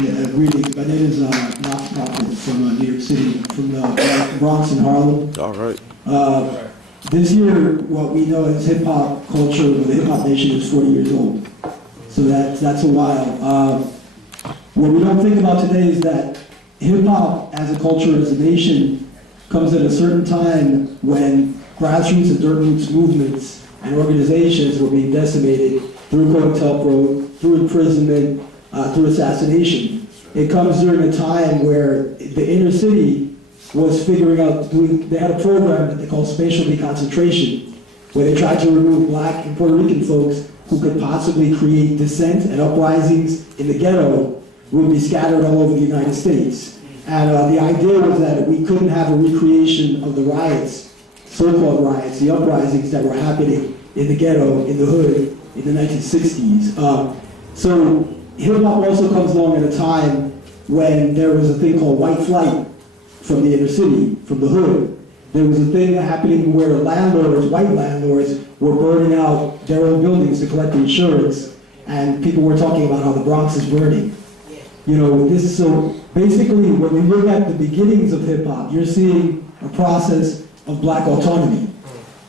Yeah, greetings. My name is NOT4PROPHET from New York City, from the Bronx and Harlem. All right. This year, what we know as hip-hop culture, the hip-hop nation is 40 years old. So that's a while. What we don't think about today is that hip-hop as a culture, as a nation, comes at a certain time when grassroots and dirt roots movements and organizations were being decimated through COINTELPRO, through imprisonment, through assassination. It comes during a time where the inner city was figuring out, they had a program that they called spatial deconcentration, where they tried to remove Black and Puerto Rican folks who could possibly create dissent and uprisings in the ghetto would be scattered all over the United States. And the idea was that we couldn't have a recreation of the riots, so-called riots, the uprisings that were happening in the ghetto, in the hood, in the 1960s. So hip-hop also comes along at a time when there was a thing called white flight from the inner city, from the hood. There was a thing happening where landlords, white landlords, were burning out their own buildings to collect insurance, and people were talking about how the Bronx is burning. You know, so basically, when you look at the beginnings of hip-hop, you're seeing a process of Black autonomy.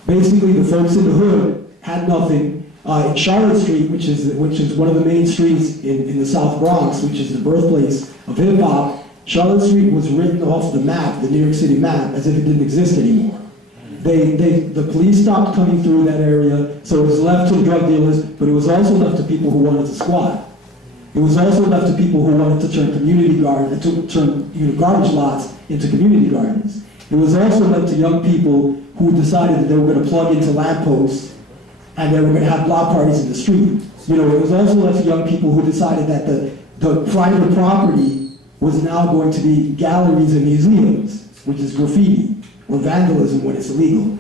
Basically, the folks in the hood had nothing. In Charlotte Street, which is one of the main streets in the South Bronx, which is the birthplace of hip-hop, Charlotte Street was written off the map, the New York City map, as if it didn't exist anymore. The police stopped coming through that area, so it was left to drug dealers, but it was also left to people who wanted to squat. It was also left to people who wanted to turn community gardens, to turn garbage lots into community gardens. It was also left to young people who decided that they were going to plug into lampposts and they were going to have block parties in the street. You know, it was also left to young people who decided that the private property was now going to be galleries and museums, which is graffiti, or vandalism when it's illegal,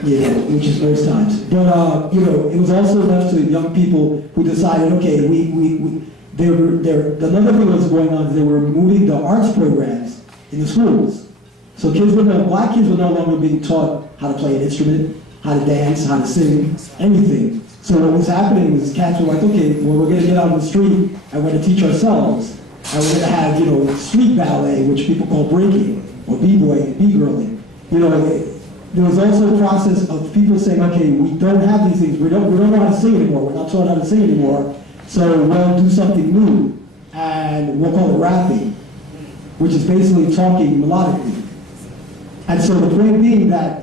which is most times. But it was also left to young people who decided, okay, another thing that was going on is they were removing the arts programs in the schools. So Black kids were no longer being taught how to play an instrument, how to dance, how to sing, anything. So what was happening was cats were like, okay, well, we're going to get out on the street and we're going to teach ourselves. And we're going to have, street ballet, which people call breaking, or b-boying, b-girling. There was also a process of people saying, okay, we don't have these things, we don't know how to sing anymore, we're not taught how to sing anymore, so we'll do something new, and we'll call it rapping, which is basically talking melodically. And so the point being that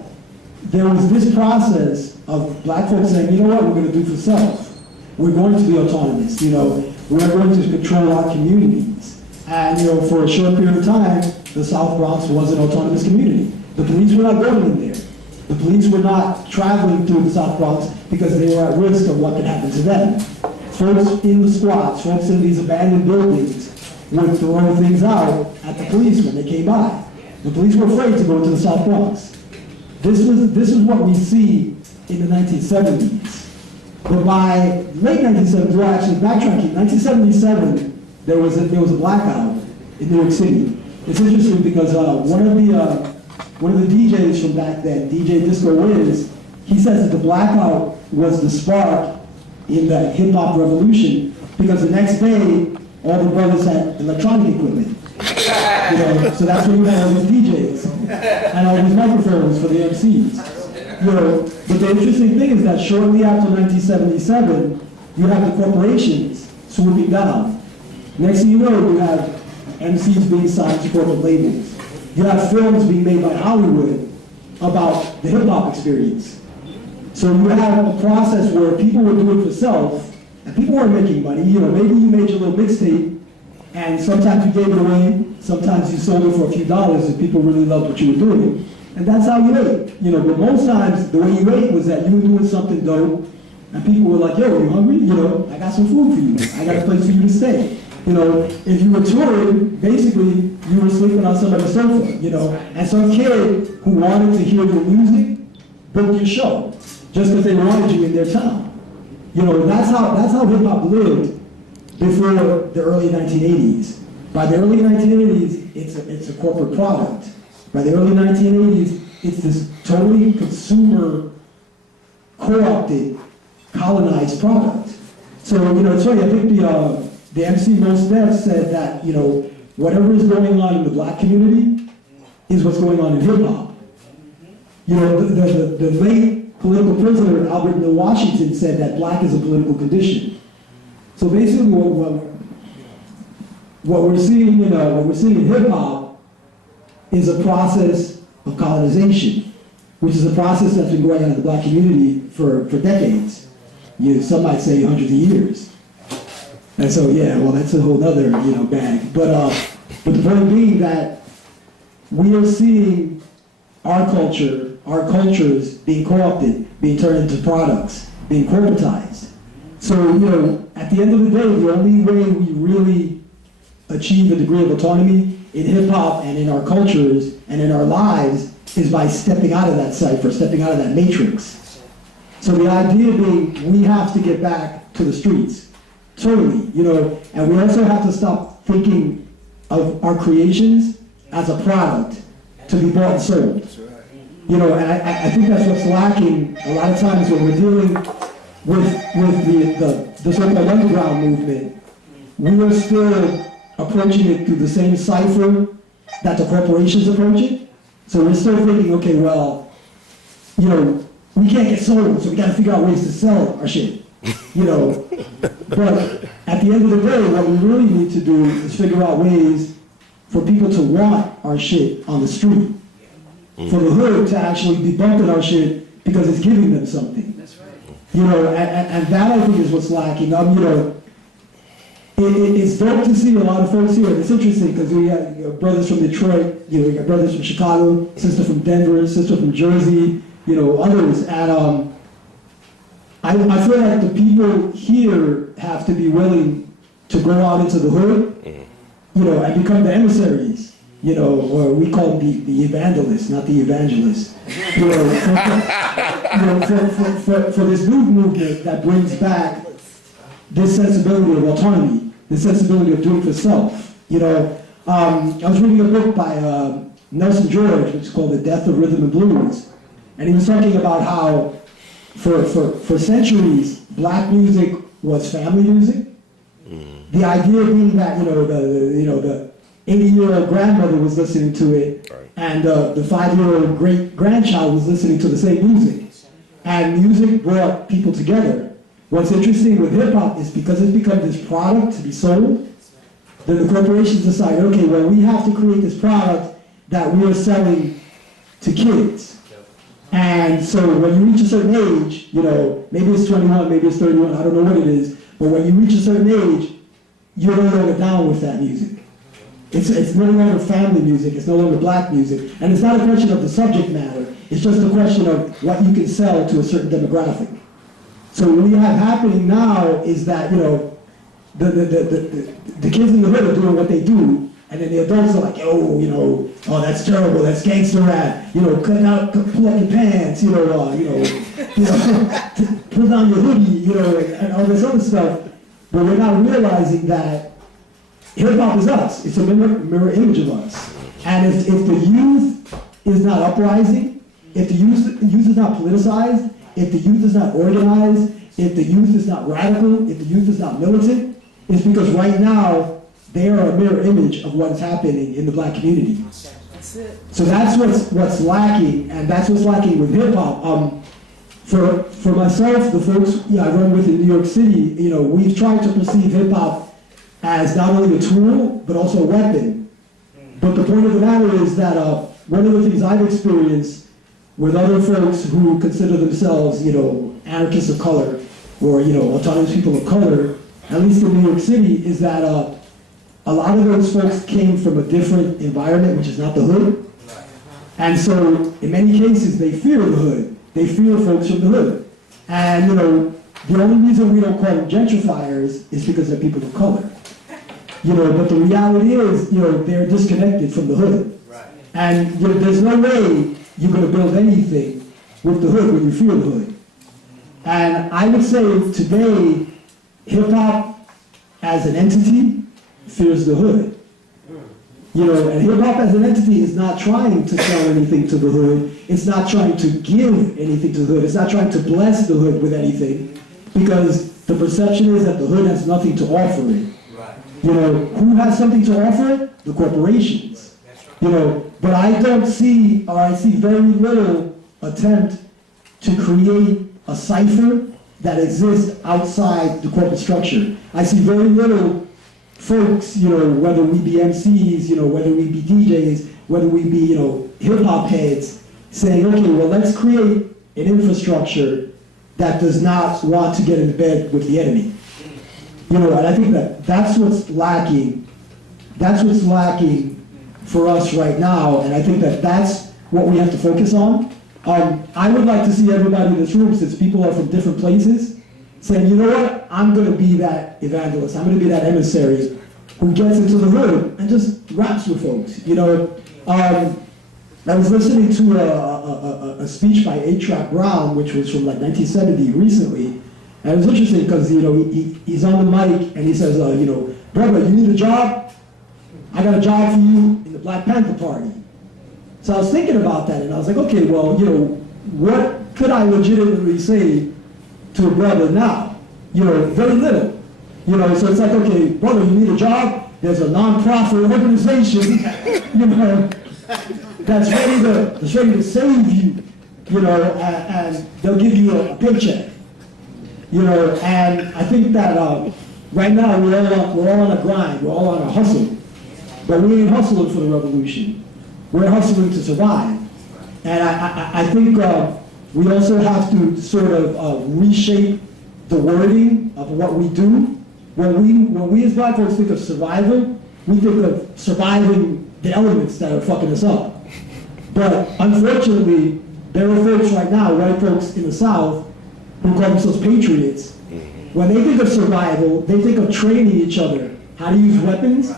there was this process of Black folks saying, you know what, we're going to do for self. We're going to be autonomous, we're going to control our communities. And for a short period of time, the South Bronx was an autonomous community. The police were not going in there. The police were not traveling through the South Bronx because they were at risk of what could happen to them. Folks in the squats, folks in these abandoned buildings would throw things out at the police when they came by. The police were afraid to go to the South Bronx. This is what we see in the 1970s. But by late 1970s, well, actually backtracking, 1977, there was a blackout in New York City. It's interesting because one of the DJs from back then, DJ Disco Wiz, he says that the blackout was the spark in the hip hop revolution because the next day all the brothers had electronic equipment. So that's when you had all these DJs and all these microphones for the MCs. But the interesting thing is that shortly after 1977, you have the corporations swooping down. Next thing you know, you have MCs being signed to corporate labels. You have films being made by Hollywood about the hip-hop experience. So you have a process where people were doing it for self, and people weren't making money. Maybe you made your little mixtape, and sometimes you gave it away, sometimes you sold it for a few dollars, and people really loved what you were doing. And that's how you ate. But most times, the way you ate was that you were doing something dope, and people were like, yo, you hungry? I got some food for you. I got a place for you to stay. If you were touring, basically, you were sleeping on somebody's sofa, and some kid who wanted to hear your music booked your show, just because they wanted you in their town. That's how hip-hop lived before the early 1980s. By the early 1980s, it's a corporate product. By the early 1980s, it's this totally consumer, co-opted, colonized product. So, it's funny, I think the MC Mos Def said that, you know, whatever is going on in the black community is what's going on in hip hop. You know, the late political prisoner Albert Mill Washington said that black is a political condition. So basically, what we're seeing in hip hop is a process of colonization, which is a process that's been going on in the black community for decades. Some might say hundreds of years. And so, yeah, well, that's a whole other, bag. But the point being that we are seeing our cultures being co-opted, being turned into products, being corporatized. So, at the end of the day, the only way we really achieve a degree of autonomy in hip-hop and in our cultures and in our lives is by stepping out of that cipher, stepping out of that matrix. So the idea being, we have to get back to the streets, totally, and we also have to stop thinking of our creations as a product to be bought and sold. And I think that's what's lacking a lot of times when we're dealing with the so-called underground movement. We are still approaching it through the same cipher that the corporations approach it. So we're still thinking, okay, well, we can't get sold, so we got to figure out ways to sell our shit. But at the end of the day, what we really need to do is figure out ways for people to want our shit on the street. For the hood to actually be bumping our shit because it's giving them something. That's right. And that I think is what's lacking. It's dope to see a lot of folks here. It's interesting because we have brothers from Detroit, we got brothers from Chicago, sister from Denver, sister from Jersey, others. And I feel like the people here have to be willing to go out into the hood, and become the emissaries. Or we call them the evangelists, not the evangelists. For this new movement that brings back this sensibility of autonomy, this sensibility of doing for self. I was reading a book by Nelson George, which is called The Death of Rhythm and Blues, and he was talking about how for centuries black music was family music. The idea being that the 80-year-old grandmother was listening to it, and the 5-year-old great-grandchild was listening to the same music. And music brought people together. What's interesting with hip-hop is because it's become this product to be sold, then the corporations decide, okay, well, we have to create this product that we are selling to kids. And so when you reach a certain age, maybe it's 21, maybe it's 31, I don't know what it is, but when you reach a certain age, you're no longer down with that music. It's no longer family music, it's no longer black music, and it's not a question of the subject matter, it's just a question of what you can sell to a certain demographic. So what we have happening now is that, the kids in the hood are doing what they do, and then the adults are like, oh, that's terrible, that's gangster rap, pull up your pants, put on your hoodie, and all this other stuff, but we're not realizing that hip-hop is us. It's a mirror image of us. And if the youth is not uprising, if the youth is not politicized, if the youth is not organized, if the youth is not radical, if the youth is not militant, it's because right now they are a mirror image of what is happening in the black community. That's it. So that's what's lacking, and that's what's lacking with hip-hop. For myself, the folks I run with in New York City, we've tried to perceive hip-hop as not only a tool, but also a weapon. But the point of the matter is that one of the things I've experienced with other folks who consider themselves, anarchists of color, or, autonomous people of color, at least in New York City, is that a lot of those folks came from a different environment, which is not the hood. And so, in many cases, they fear the hood. They fear folks from the hood. And, the only reason we don't call them gentrifiers is because they're people of color. But the reality is, they're disconnected from the hood. Right. And there's no way you're going to build anything with the hood when you fear the hood. And I would say today, hip-hop as an entity fears the hood. And hip-hop as an entity is not trying to sell anything to the hood. It's not trying to give anything to the hood. It's not trying to bless the hood with anything, because the perception is that the hood has nothing to offer it. You know, who has something to offer? The corporations. You know, but I don't see, or I see very little attempt to create a cipher that exists outside the corporate structure. I see very little folks, you know, whether we be MCs, you know, whether we be DJs, whether we be, you know, hip-hop heads, saying, okay, well, let's create an infrastructure that does not want to get into bed with the enemy. You know, and I think that that's what's lacking. That's what's lacking for us right now, and I think that that's what we have to focus on. I would like to see everybody in this room, since people are from different places, saying, you know what, I'm going to be that evangelist, I'm going to be that emissary who gets into the hood and just raps with folks. You know, I was listening to a speech by A-Trap Brown, which was from like 1970 recently, and it was interesting because, you know, he's on the mic and he says, you know, brother, you need a job? I got a job for you in the Black Panther Party. So I was thinking about that, and I was like, okay, well, you know, what could I legitimately say to a brother now? You know, very little. You know, so it's like, okay, brother, you need a job? There's a non-profit organization, you know, that's ready to save you, you know, and they'll give you a paycheck. You know, and I think that right now we're all on a grind, we're all on a hustle, but we ain't hustling for the revolution. We're hustling to survive. And I think we also have to sort of reshape the wording of what we do. When we as Black folks think of survival, we think of surviving the elements that are fucking us up. But unfortunately, there are folks right now, white folks in the South, who call themselves patriots. When they think of survival, they think of training each other, how to use weapons,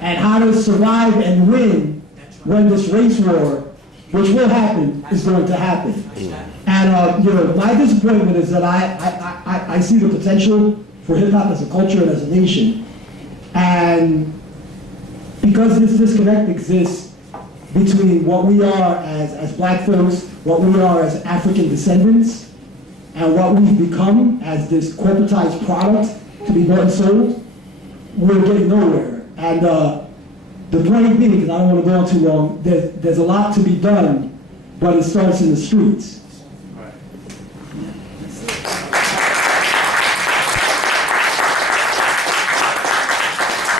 and how to survive and win when this race war, which will happen, is going to happen. And you know, my disappointment is that I see the potential for hip-hop as a culture and as a nation. And because this disconnect exists between what we are as Black folks, what we are as African descendants, and what we've become as this corporatized product to be bought and sold, we're getting nowhere. And the point being, because I don't want to go on too long, there's a lot to be done, but it starts in the streets.